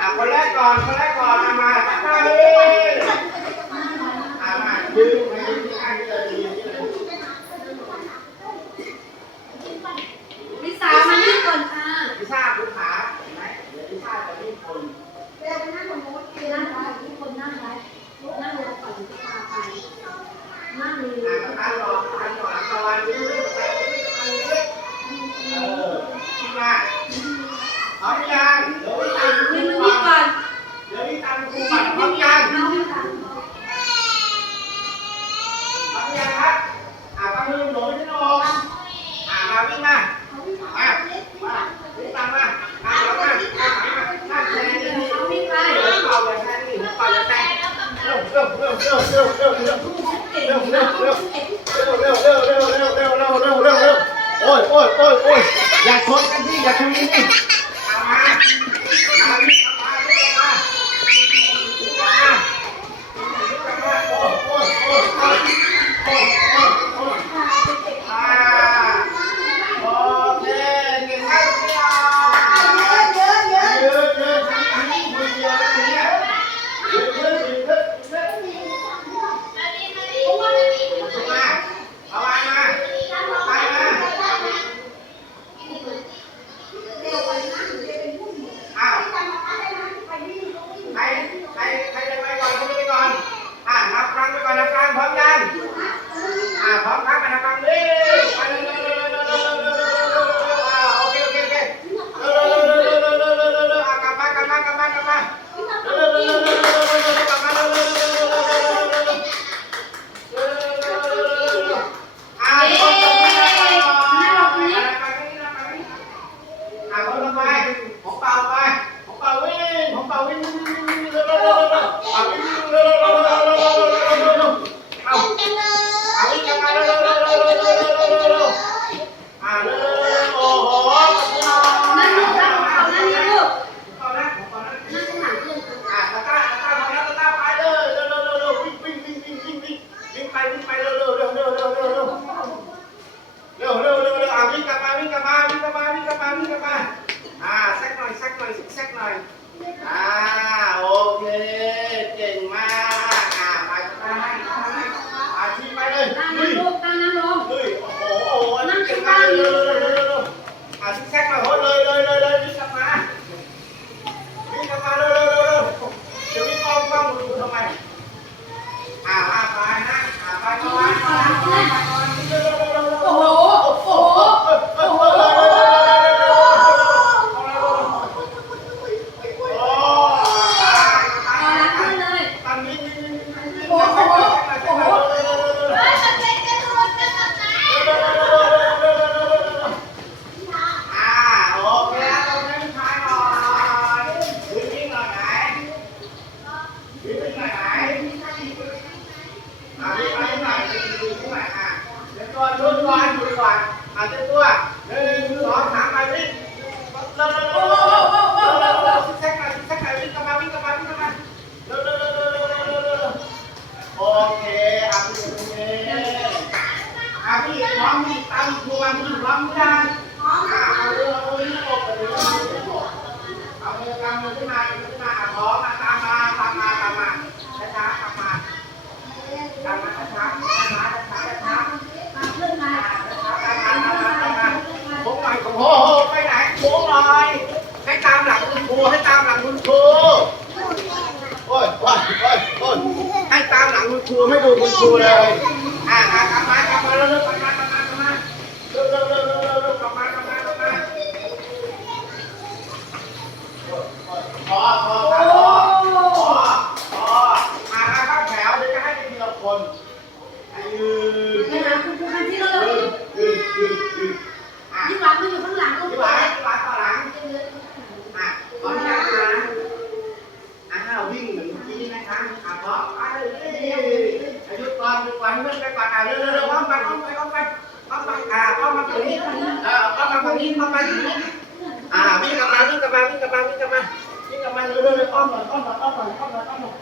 อะคนแรกก่อนคนแรกก่อน โอ้ยโอ้ยโอ้ยโอ้ยอย่าชนกันพี่อย่าชนกันพี่ ตัวชุดวางชุวาาจจะตัวสองสามไปวิ่งเร็วเร็วเร็วเร็วเร็วร็วกแซไปซิกแซกไปวิ่กลับมาวิ่กลับมาวิ่งกลับมาเร็วเร็วโอเคอ่บีโอเคอะพี่ร้องพี่ตามมันพี่ร้องไม่ได้ร้องอ่เอาเอาเอาเอาเอาเอาเอาเอาเอาเอา 我没给我们出来。 มิ้มาที่นี่อ่าวิ่งกลับมาวิ่งกลับมาวิ่งกลับมาวิ่งกลับมาวิ่งกลับมาเร็วๆอ้อมหน่อยอ้อมหน่อยอ้อมหน่อยอ้อมหน่อยอ้อมหน่อย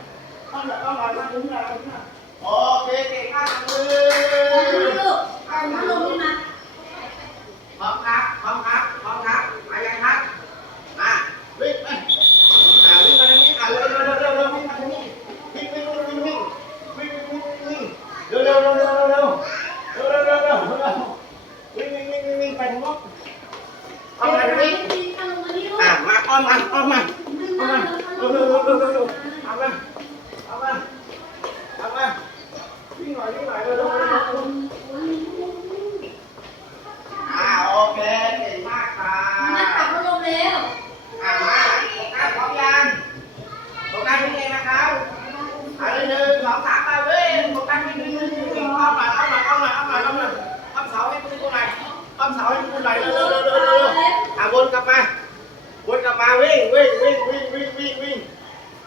อ้อมหน่อยอ้อมหน่อยมาลุ้นหน่อยมาลุ้นหน่อยโอเคเก่งมากเลยลูกเอามาลงมา อ้อมาอ้อะมาอ้อมมาอ้อมมาอ้อมมาเร็เร็เร็เร็เร็เอามาเอามาเอามาวิ่งหน่อยวิ่งหน่อยเร็วเร็อ่าโอเคาวิ่งวิ่งวิ่งวิ่งวิ่งวิ่งวิ่ง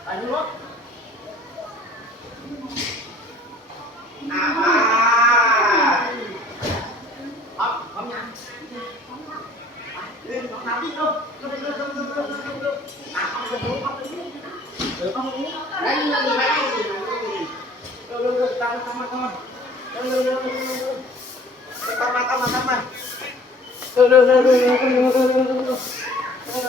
ไปที่รถอามาปั๊บปั๊บยังเล่นของน้ำวิ่งลูกลูกลูกลูกลูกลูกลูกลูกอาเอาไปลูกเอาไปลูกเดี๋ยวต้องนี้ได้ยินเลยได้ยินเลยลูกลูกลูกตามตามมาตามมาลูกลูกลูกลูกลูกตามมาตามมาตามมาลูกลูกลูกลูกลูกลูก เก่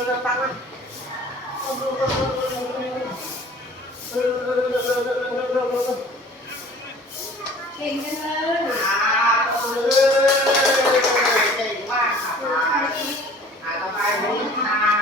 งจังเลยเก่งมากค่ะต่ไปต่อไป